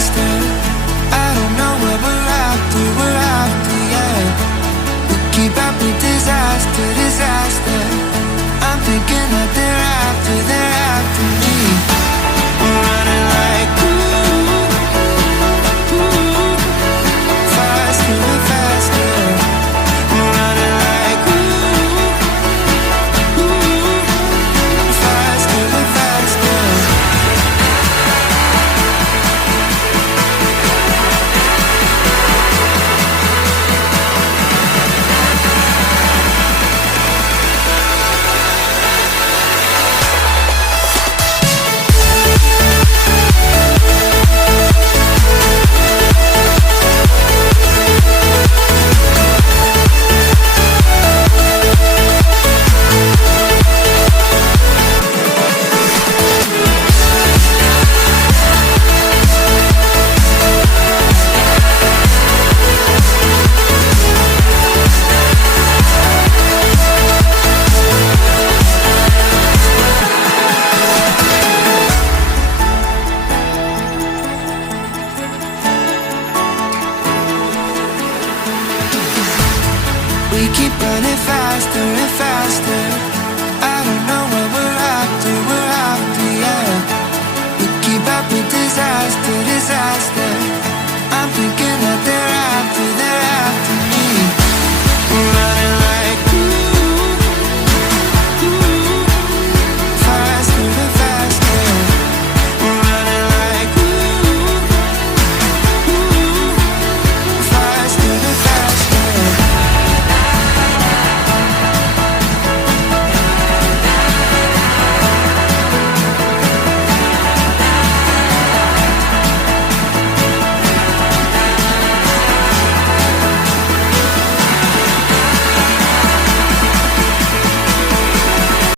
faster. I don't know what we're after, yeah. We keep up with disaster, disaster. I'm thinking that they're after me. We're running like faster and faster. We're running like faster and faster. We keep running faster and faster. I don't know what we're after, yeah. We keep up with disaster, disaster.